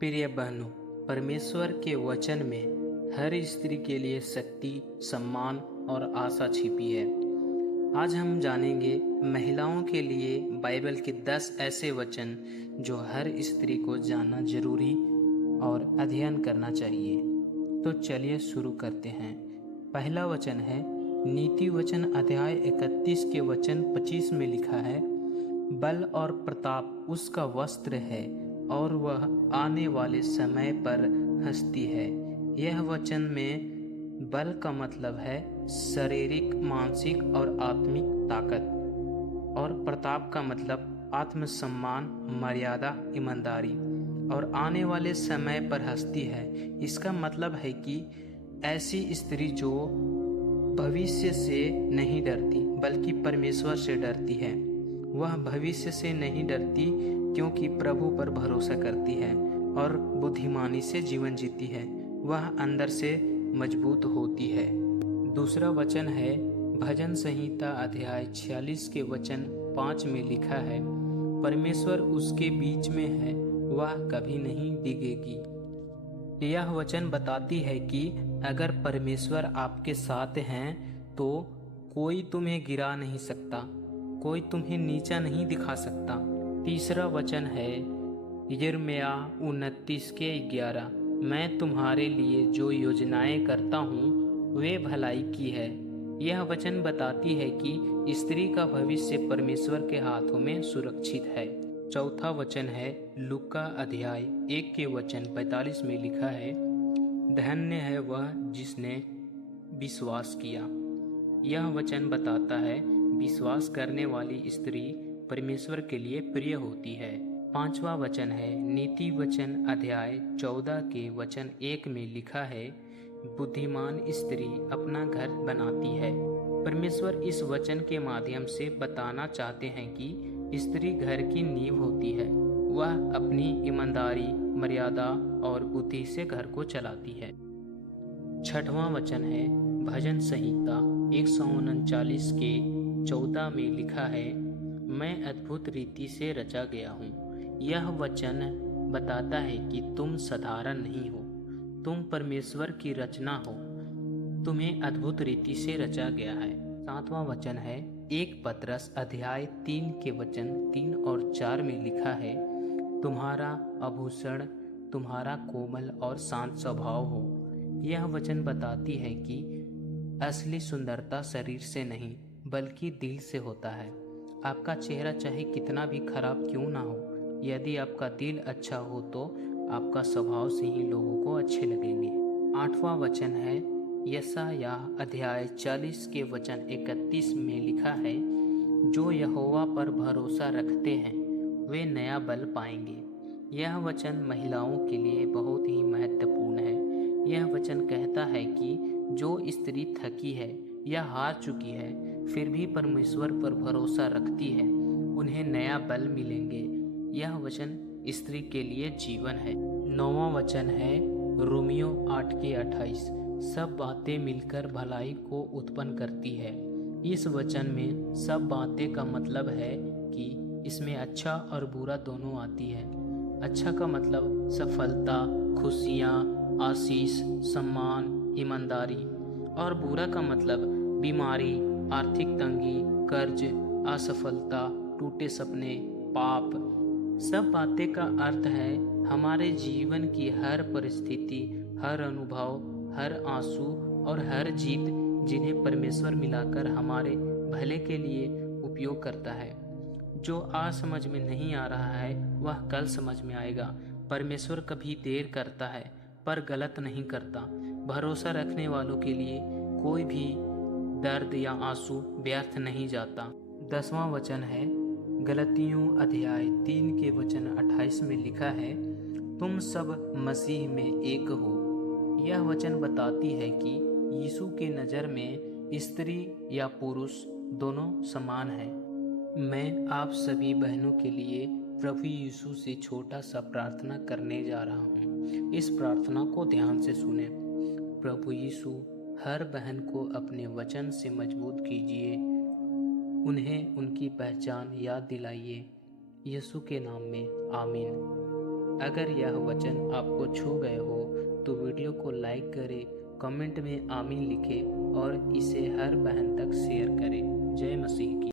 प्रिय बहनों, परमेश्वर के वचन में हर स्त्री के लिए शक्ति, सम्मान और आशा छिपी है। आज हम जानेंगे महिलाओं के लिए बाइबल के 10 ऐसे वचन जो हर स्त्री को जानना जरूरी और अध्ययन करना चाहिए। तो चलिए शुरू करते हैं। पहला वचन है नीति वचन अध्याय 31 के वचन 25 में लिखा है, बल और प्रताप उसका वस्त्र है और वह आने वाले समय पर हंसती है। यह वचन में बल का मतलब है शारीरिक, मानसिक और आत्मिक ताकत, और प्रताप का मतलब आत्मसम्मान, मर्यादा, ईमानदारी, और आने वाले समय पर हंसती है। इसका मतलब है कि ऐसी स्त्री जो भविष्य से नहीं डरती बल्कि परमेश्वर से डरती है। वह भविष्य से नहीं डरती क्योंकि प्रभु पर भरोसा करती है और बुद्धिमानी से जीवन जीती है। वह अंदर से मजबूत होती है। दूसरा वचन है भजन संहिता अध्याय 46 के वचन 5 में लिखा है, परमेश्वर उसके बीच में है, वह कभी नहीं डिगेगी। यह वचन बताती है कि अगर परमेश्वर आपके साथ हैं तो कोई तुम्हें गिरा नहीं सकता, कोई तुम्हें नीचा नहीं दिखा सकता। तीसरा वचन है यिर्मयाह 29 के 11, मैं तुम्हारे लिए जो योजनाएं करता हूँ वे भलाई की है। यह वचन बताती है कि स्त्री का भविष्य परमेश्वर के हाथों में सुरक्षित है। चौथा वचन है लूका अध्याय 1 के वचन 45 में लिखा है, धन्य है वह जिसने विश्वास किया। यह वचन बताता है विश्वास करने वाली स्त्री परमेश्वर के लिए प्रिय होती है। पांचवा वचन है नीति वचन अध्याय 14 के वचन 1 में लिखा है, बुद्धिमान स्त्री अपना घर बनाती है। परमेश्वर इस वचन के माध्यम से बताना चाहते हैं कि स्त्री घर की नींव होती है। वह अपनी ईमानदारी, मर्यादा और बुद्धि से घर को चलाती है। छठवां वचन है भजन संहिता 139 के 14 में लिखा है, मैं अद्भुत रीति से रचा गया हूँ। यह वचन बताता है कि तुम साधारण नहीं हो, तुम परमेश्वर की रचना हो, तुम्हें अद्भुत रीति से रचा गया है। सातवां वचन है 1 पतरस अध्याय 3 के वचन 3 और 4 में लिखा है, तुम्हारा आभूषण तुम्हारा कोमल और शांत स्वभाव हो। यह वचन बताती है कि असली सुंदरता शरीर से नहीं बल्कि दिल से होता है। आपका चेहरा चाहे कितना भी खराब क्यों ना हो, यदि आपका दिल अच्छा हो तो आपका स्वभाव से ही लोगों को अच्छे लगेंगे। आठवां वचन है यशायाह अध्याय 40 के वचन 31 में लिखा है, जो यहोवा पर भरोसा रखते हैं वे नया बल पाएंगे। यह वचन महिलाओं के लिए बहुत ही महत्वपूर्ण है। यह वचन कहता है कि जो स्त्री थकी है या हार चुकी है फिर भी परमेश्वर पर भरोसा रखती है, उन्हें नया बल मिलेंगे। यह वचन स्त्री के लिए जीवन है। नौवां वचन है रोमियो 8 के 28, सब बातें मिलकर भलाई को उत्पन्न करती है। इस वचन में सब बातें का मतलब है कि इसमें अच्छा और बुरा दोनों आती है। अच्छा का मतलब सफलता, खुशियाँ, आशीष, सम्मान, ईमानदारी, और बुरा का मतलब बीमारी, आर्थिक तंगी, कर्ज, असफलता, टूटे सपने, पाप। सब बातें का अर्थ है हमारे जीवन की हर परिस्थिति, हर अनुभव, हर आंसू और हर जीत जिन्हें परमेश्वर मिलाकर हमारे भले के लिए उपयोग करता है। जो आज समझ में नहीं आ रहा है वह कल समझ में आएगा। परमेश्वर कभी देर करता है पर गलत नहीं करता। भरोसा रखने वालों के लिए कोई भी दर्द या आंसू व्यर्थ नहीं जाता। 10वां वचन है गलतियों अध्याय 3 के वचन 28 में लिखा है, तुम सब मसीह में एक हो। यह वचन बताती है कि यीशु के नज़र में स्त्री या पुरुष दोनों समान है। मैं आप सभी बहनों के लिए प्रभु यीशु से छोटा सा प्रार्थना करने जा रहा हूँ। इस प्रार्थना को ध्यान से सुने। प्रभु यीशु हर बहन को अपने वचन से मजबूत कीजिए, उन्हें उनकी पहचान याद दिलाइए। यीशु के नाम में आमीन। अगर यह वचन आपको छू गए हो तो वीडियो को लाइक करें, कमेंट में आमीन लिखें और इसे हर बहन तक शेयर करें।